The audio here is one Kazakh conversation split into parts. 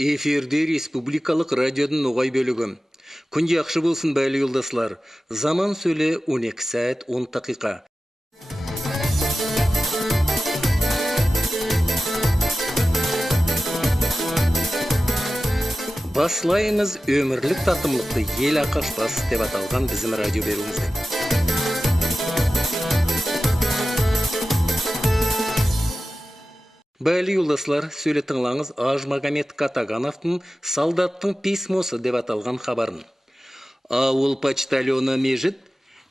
Эфирде республикалық радиодың оғай бөлігі. Күнде ақшы болсын бәлі yoldaşlar. Zaman söyle 12 saat 10 dakika. Баслайымыз өмірлік татымлықты ел ақашпас деп аталған bizim радио беруімізді. Бәлі yoldaşlar, сөйле тыңлаңыз Ажмагамет Катагановтың «Солдаттың письмосы» деп аталған хабарын. Ауыл почтальоны Межит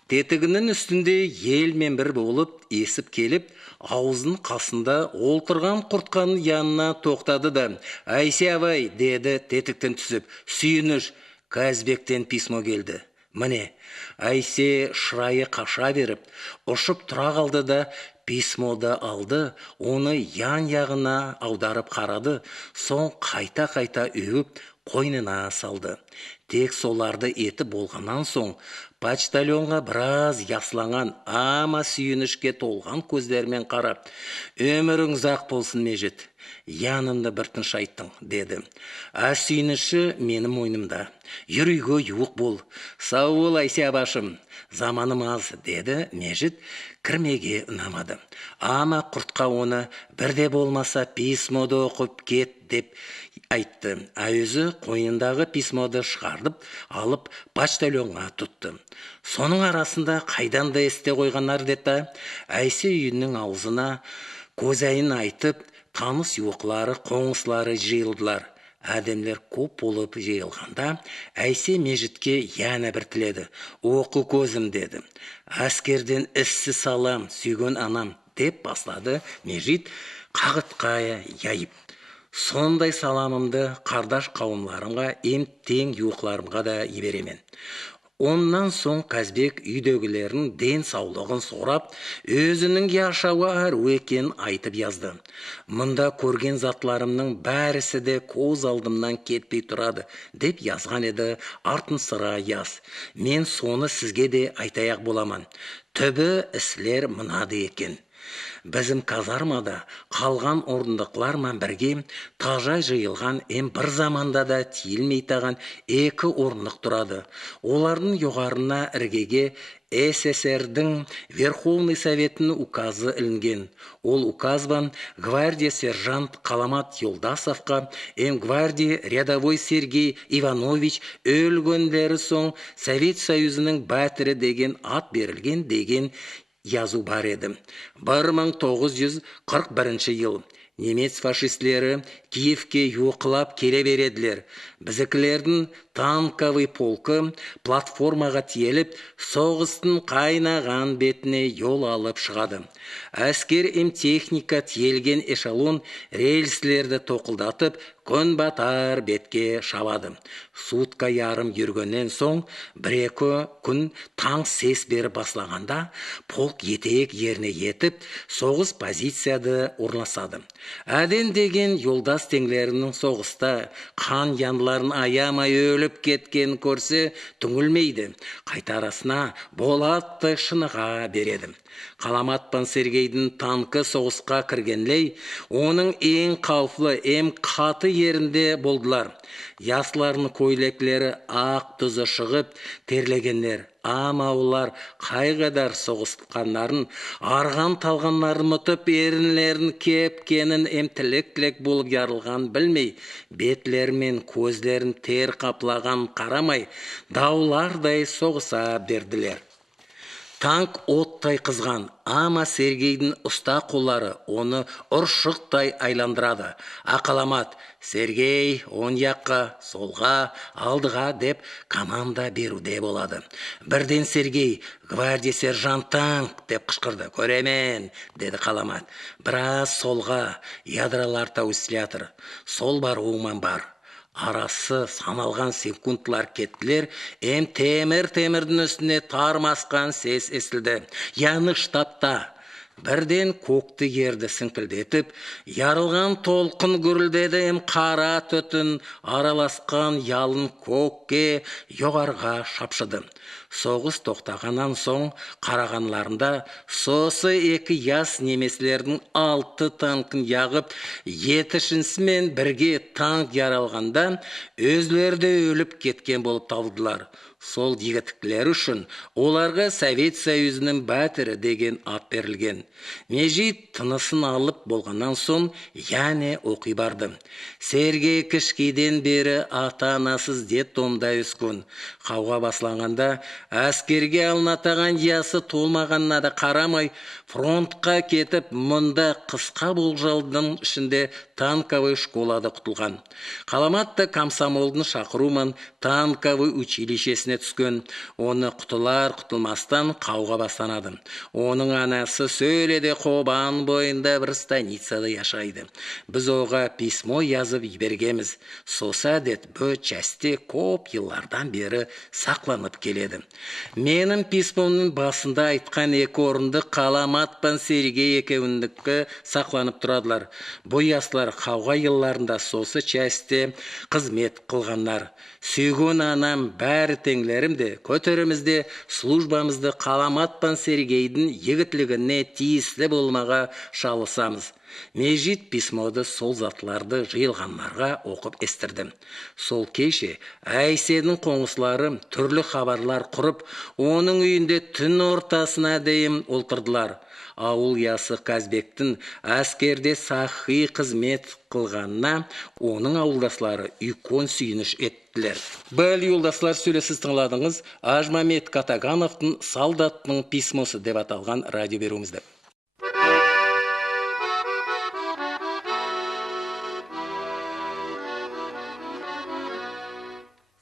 тетігінің үстінде елмен бір болып есіп келіп, аузын қасында олтырған құртқанын янына тоқтады да, «Айсе абай» деді тетіктен түсіп, «Сүйініш, Казбектен письмо келді». Міне, Айсе шырайы қаша беріп, ұшып тұра қалды да, письмоды алды, оны ян-яғына аударып қарады, соң қайта-қайта үйіп, қойнына салды. Тек соларды еті болғаннан соң, почтальонға біраз ясланған, ама сүйінішке толған көздермен қарап, «Өмірің ұзақ болсын Межит, янымды бір тыныш айттың» деді. «А сүйініші менің мойнымда. Үйге юық бол. Сау бол Айсе абашым, заманым аз» деді Межит. Кірмеге ұнамады. Ама құртқа оны бірде болмаса письмоды оқып кет деп айтты. Өзі қойнындағы письмоды шығардып, алып почтальонға тұтты. Соның арасында қайдан да есте қойғанар деді. Айсе үйінің аузына көзайын айтып, таныс юқлары, қоңыслары жиылдылар. Әдемлер көп болып жиылғанда, Айсе Межитке яна бір тіледі. «Оқы көзім» деді. «Әскерден іссі салам, сүйген анам» деп бастады Межит қағытқая яйып. «Сондай саламымды қардаш қауымларымға, тең юқларымға да еберемен». Оннан соң Казбек үйдегілерін ден саулығын сорап, өзінің яшауы ару екенін айтып yazды. «Мұнда көрген затларымның бәрісі де көз алдымнан кетпей тұрады» деп yazған еді. Артын сыра яз. Мен соны сізге де айтаяқ боламан. Түбі іслер мұнады екен. Bizim казармада қалған орындықлармен бірге тажай жиылған бір заманда да тиілмей таған 2 орындық тұрады. Олардың жоғарына іргеге СССР-дің Верховный Советінің указы ілінген. Ол указбан гвардия сержант Қаламат Юлдасовқа, гвардия рядовой Сергей Иванович өлгендері соң Совет Союзының бәтірі деген ат берілген деген yazу бар еді. 1941 ел. Немец фашистлері Киевке юқылап келе береділер. Біздікілердің танковый полкы платформаға тиеліп, соғыстың қайнаған бетіне yol алып шығады. Әскер техника тиелген эшелон рельслерді тоқылдатып, күн батар бетке шабады. Сутка ярым жүргеннен соң, 1-2 күн таң сес беріп баслағанда, полк етек еріне етіп, соғыс позицияды орнасады. Әден деген yolдас теңлерінің соғыста қан янларын аямай өліп кеткен көрсе түңілмейді. Қайтарасына болатты шыныға береді. Қаламатпан Сергейдің танкы соғысқа кіргенлей, оның ең қауфлы, қаты ерінде болдылар. Ясларының көйлеклері ақ тұзы шығып терлегенлер. Ама олар қайғадар соғысқандарын, арған талғанларын мұтып, ерінлерін кепкенін тілік-тілік болып ярылған білмей, бетлер мен көзлерін тер қаплаған қарамай, даулардай соғыса берділер. Танк оттай қызған, ама Сергейдің ұста қолары оны ұршықтай айландырады. Ақаламат, Сергей, оң яққа, солға, алдыға деп команда беруде болады. Бірден Сергей, гвардия сержант танк деп қышқырды. «Көремен» деді Қаламат. «Біраз солға, ядралар таусилятыр. Сол бар оңман бар». Арасы саналған секундтылар кеттілер, темірдің үстіне тармасқан сес естілді. Яны штабта. Бірден көкті ерді сіңкілдетіп, ярылған толқын гүрілдеді, қара түтін араласқан ялын көкке жоғарға шапшыды. Соғыс тоқтағаннан соң қарағанларында сосы 2 яс немеслердің 6 танкын яғып, 7-шісімен бірге танк яралғанда өзлері де өліп кеткен болып табылдылар. Сол егітіктілер үшін оларға Совет Союзының бәтірі деген ат берілген. Межит тынысын алып болғаннан соң яне оқи барды. Сергей кішкейден бері ата-анасыз детдомда өскен. Қауға басланғанда әскерге алынатаған ясы толмағанына да қарамай, фронтқа кетіп, мұнда қысқа болжалдың ішінде танковый школада құтылған. Қаламатты комсомолдың шақырумен танковый училищесіне түскен. Оны құтылар-құтылмастан қауға бастанады. Оның анасы сөйледе Қобан бойында бір станицада яшайды. Біз оға письмо yazып жібергеміз. Соса әдет бө часте көп еллардан бері сақланып келеді. Менің письмомның басында айтқан 2 орынды Қаламатпен Сергей екеуіндікі сақланып тұрадылар. Бұл яслар қауға елларында сосы часте қызмет қылғандар. Сүйген анам бәрі теңлерімді, көтерімізде службамызды Қаламатпен Сергейдің егітлігіне тиісті болмаға шалысамыз. Межит письмоды сол затларды жиылғанларға оқып естірдім. Сол кеше Әйседің қоңыслары түрлі хабарлар құрып, оның үйінде түн ортасына дейін олтырдылар. Ауыл ясы Қазбектің әскерде сақи қызмет қылғанына оның ауылдаслары үйкон сүйініш еттілер. Бұл юлдаслар сөйлесіз тыңладыңыз Ажмамет Катагановтың «Солдаттың письмосы» деп аталған радио беруімізді.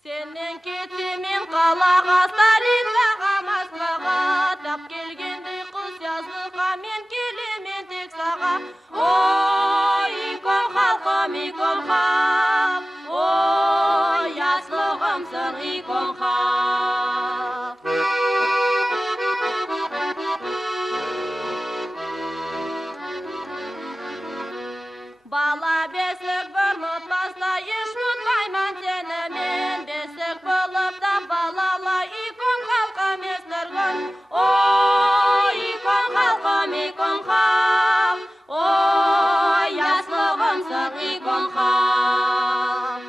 Сенен кетемен қалаға, Сталинға, Москваға, тап келгендей құс жаздыға, мен келемен тек саға. Ой, икон халқым, икон хақ, ой, яслығымсың, икон хақ. Бала бесік бір ұтпаста, еш ұтпайман сені мен. Бесік болып та балала, икон халқым естіргін. Ой, икон халқым, икон хақ, ой, яслығымсың, икон хақ.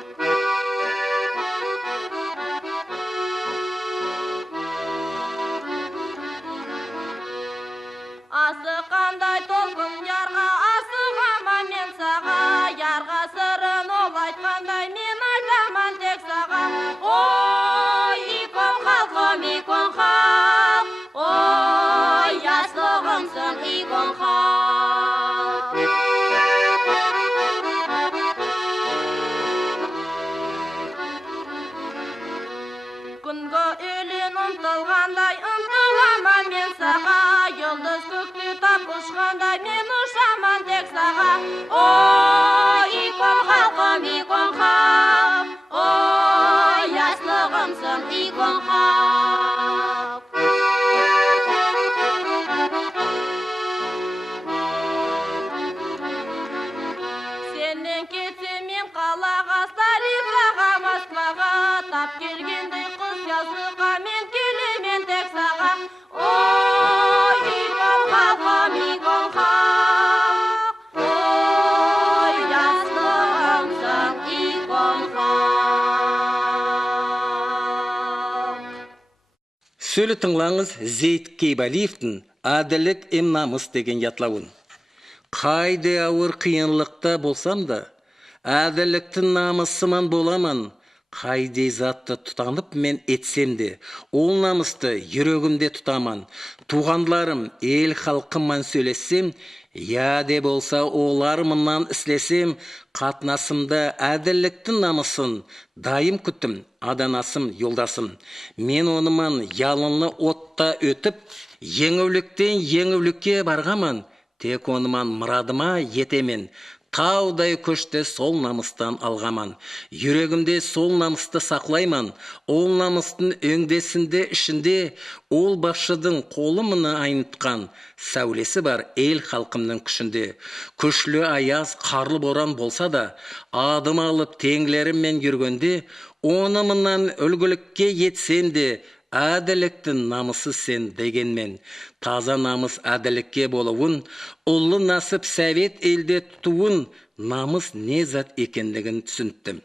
Асыққандай толқын ярға, асығама мен саға, ярға сырын ол айтқандай, мен айтаман тек саға. Ой, икон халқым, икон хақ, ой, яслығымсың, икон хақ. Күнгі өлен ұмтылғандай, ұмтыламан мен саға, Йылдыз көкті тап ұшқандай, мен ұшаман тек саға. Ой, икон халқым, икон хақ, ой, яслығымсың, икон хақ. Сенен кетсем мен қалаға, Сталинға, Москваға, тап келгендей құс жаздыға, мен келемен тек саға. Ой, икон халқым, икон хақ, ой, яслығымсың, икон хақ. Сөйлі тыңлаңыз Зейт Кейбалиевтің «Әділік эм намыс» деген ятлауын. Қайды ауыр қиынлықта болсам да, әділіктің намысыман боламан. Қайдей затты тұтанып мен етсем де, ол намысты жүрегімде тұтаман. Туғанларым, ел халқыман сөйлесем, я де болса олар мұнан іслесем, қатнасымда әділіктің намысын дайым күттім, аданасым, yolдасым. Мен оныман ялынлы отта өтіп, еңеуліктен еңеулікке барғаман, тек оныман мұрадыма етемен. Таудай көшті сол намыстан алғаман. Жүрегімде сол намысты сақлайман. Ол намыстың өңдесінде ішінде ол басшының қолымыны айнытқан сәулесі бар ел халқымның күшінде. Күшлі аяз, қарлы боран болса да, адым алып теңлеріммен жүргенде, онымынан үлгілікке етсем де, әділіктің намысы сен дегенмен, таза намыс әділікке болуын, ұлы насып сәвет елде тұтуын, намыс не зат екендігін түсінттім.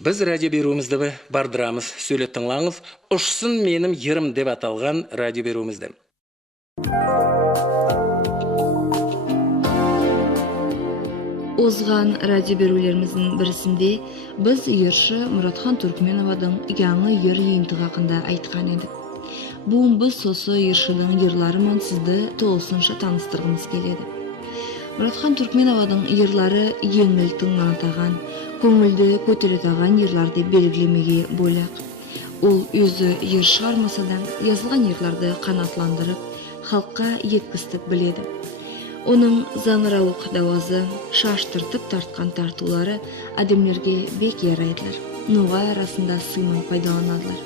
Біз радио беруімізді бардырамыз, сөйлеп тыңлаңыз, ұшсын менім ерім деп аталған радио беруімізді. Озған радио берулеріміздің бірісінде біз ерші Мұратхан Түркменовадың яңы ер ейінтігі хақында айтқан едік. Бұң біз сосы ершінің ерларымен сізді толысынша таныстырғымыз келеді. Мұратхан Түркменовадың ерлары еңіл тыңнатаған, көңілді көтеретаған ерларды белгілемеге бөлек. Ол өзі ер шығармаса да yazылған ерларды қанатландырып, халыққа еткістік біледі. Оның заңырауық дауазы, шаштыртып тартқан тартулары адамлерге бек ярайдылар. Ноғай арасында сыймай пайдаланадылар.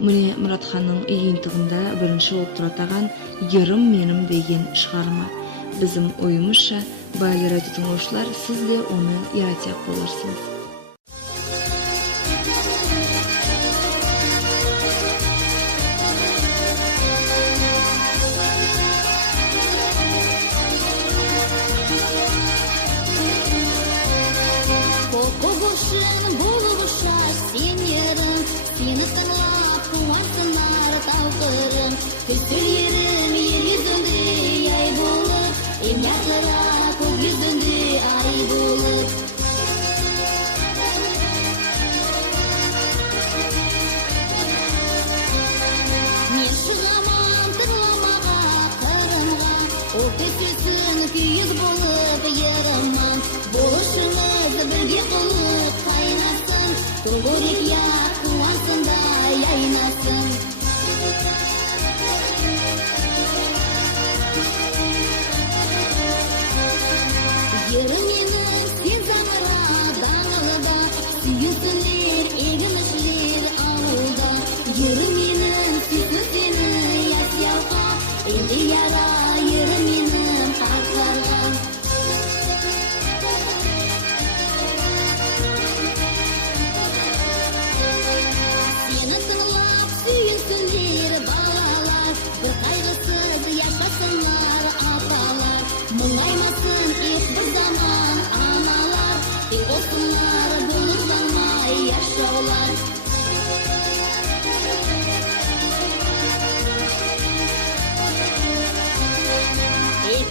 Міне Мұратханның ейінтігінде бірінші олып тұратаған «Ерім менім» деген шығарма. Bizim oyumuzша, байлы радио тыңлаушылар, сіз де оны яратек боларсыңыз.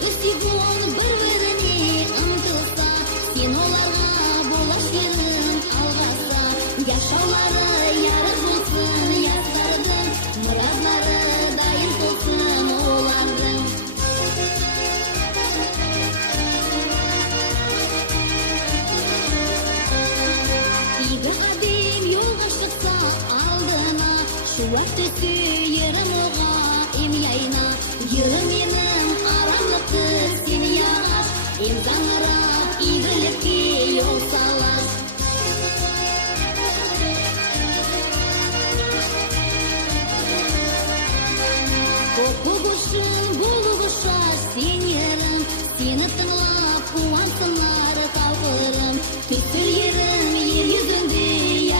Сүйген бір-біріне ұмтылса, сен оларға болаш елін алғаса, яшаулары ярық болсын ястардың, мұрадлары дайын болсын олардың. Игі қадем yolға шықса алдына, шуақ түсі ерім оға емяйна, елі менің арамлықты сен яғаш, ем заңырап игілікке yol салаш. Көпі күшін болу күшаш сен ерім, сені тыңлап қуансынар қалғырым, түспіл ерім ер yüzünde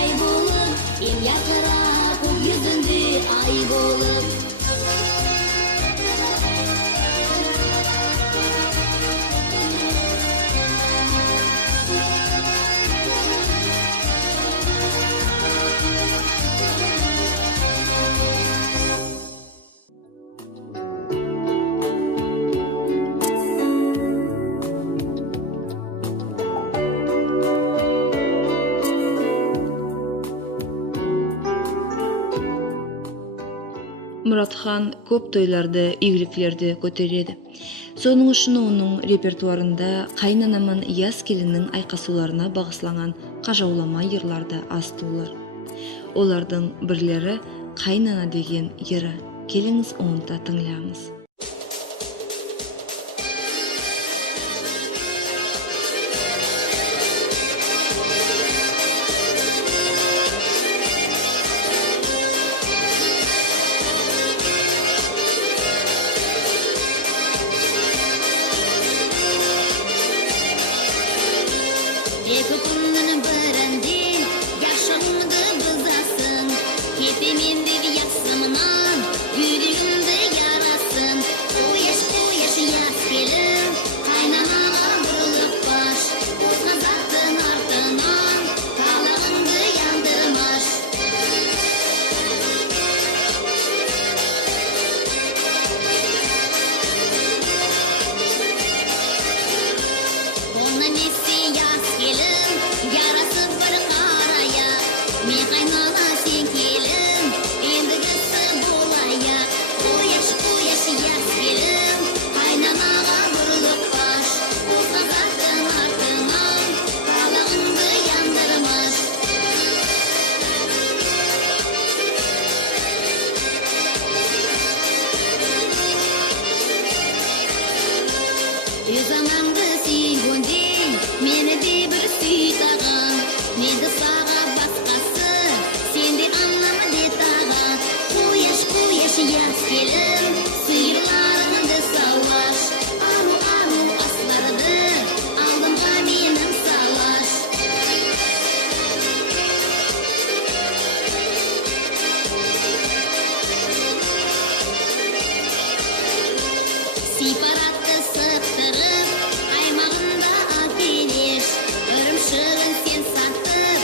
ай болып, ем яқыра көк yüzünde ай болып. Мұратхан көп тойларды, игіліклерді көтереді. Соның үшін оның репертуарында қайнанамын яз келінің айқасуларына бағысланған қажаулама ерларды аз туылар. Олардың бірлері қайнана деген ері. Келіңіз оңында тыңлаңыз. Екі күннің бірінде яшығымды бұзасын, кетеменде ясымынан үйрегімді ярасын. Қояш яс келіп, қайнамаға бұрылып баш, қазақтың артынан қалағымды яндырмаш. Оны несі яс келім, ярасы бір қарая, мен қайнана сен келім, ендігісі болая. Қояш яс келім, қайнамаға бұрылып баш, қазақтың артынан қалағымды яндырмаш. Өз анамды сүйгенде, мені де бір сүй тағам. Менді саға басқасы, сенде анамы де тағам. Қояш яс келім, сүйірларыңды салаш. Ару асларды, алдымға менің салаш. Сипаратты сықтырып, аймағында апелеш, ұрымшығын сен сатып,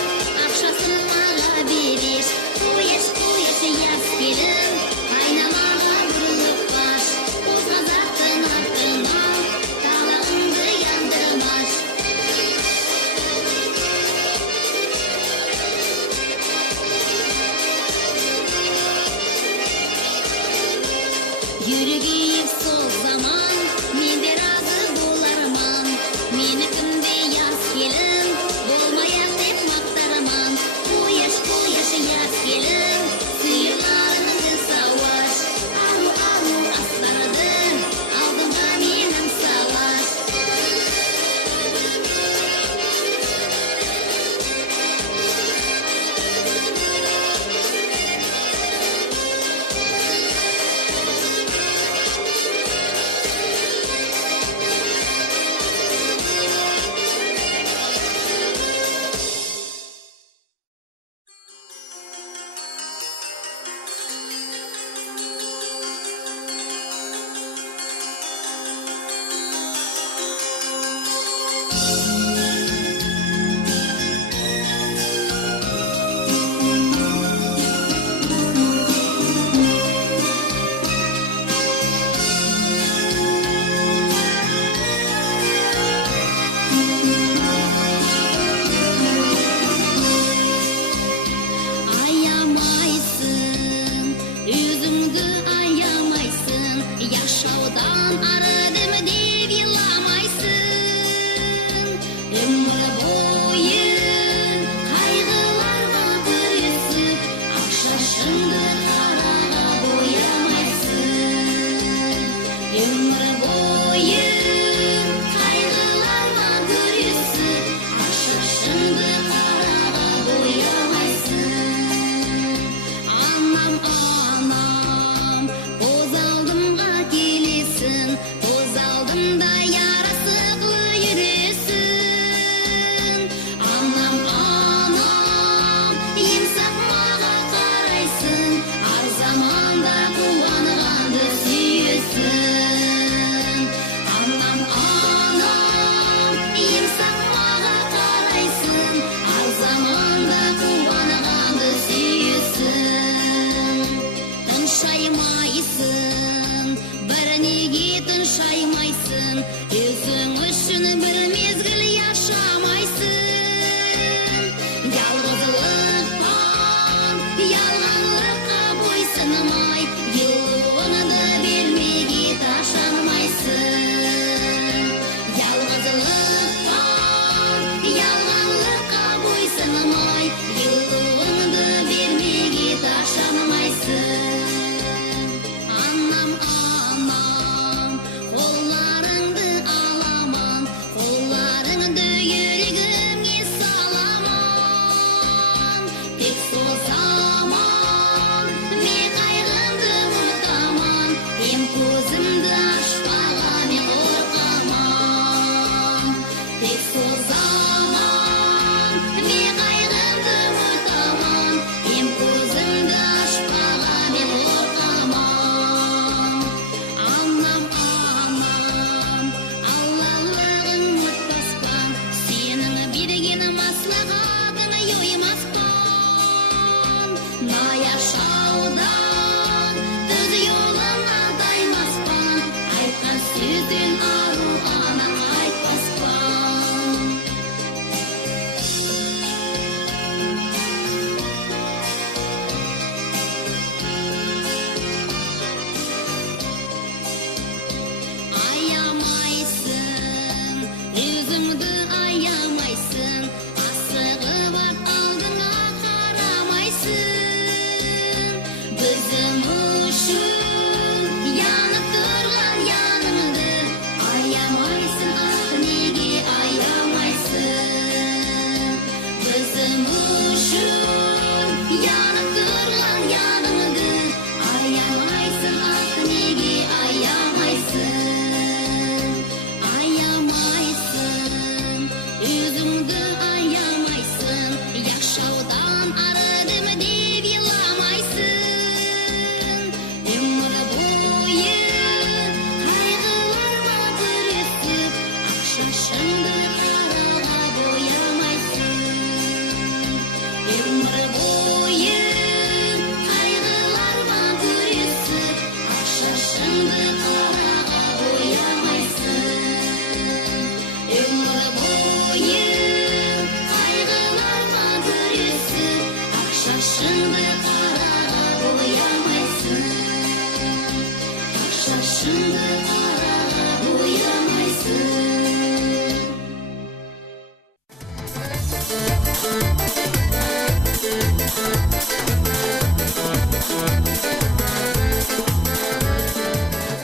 Шыңды қараға қоймайсың.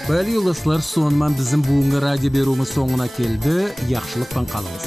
Bəli yoldaşlar, sonman bizim bugungi radio berumiz soňuna keldi. Yaxşılıkdan kalыңız.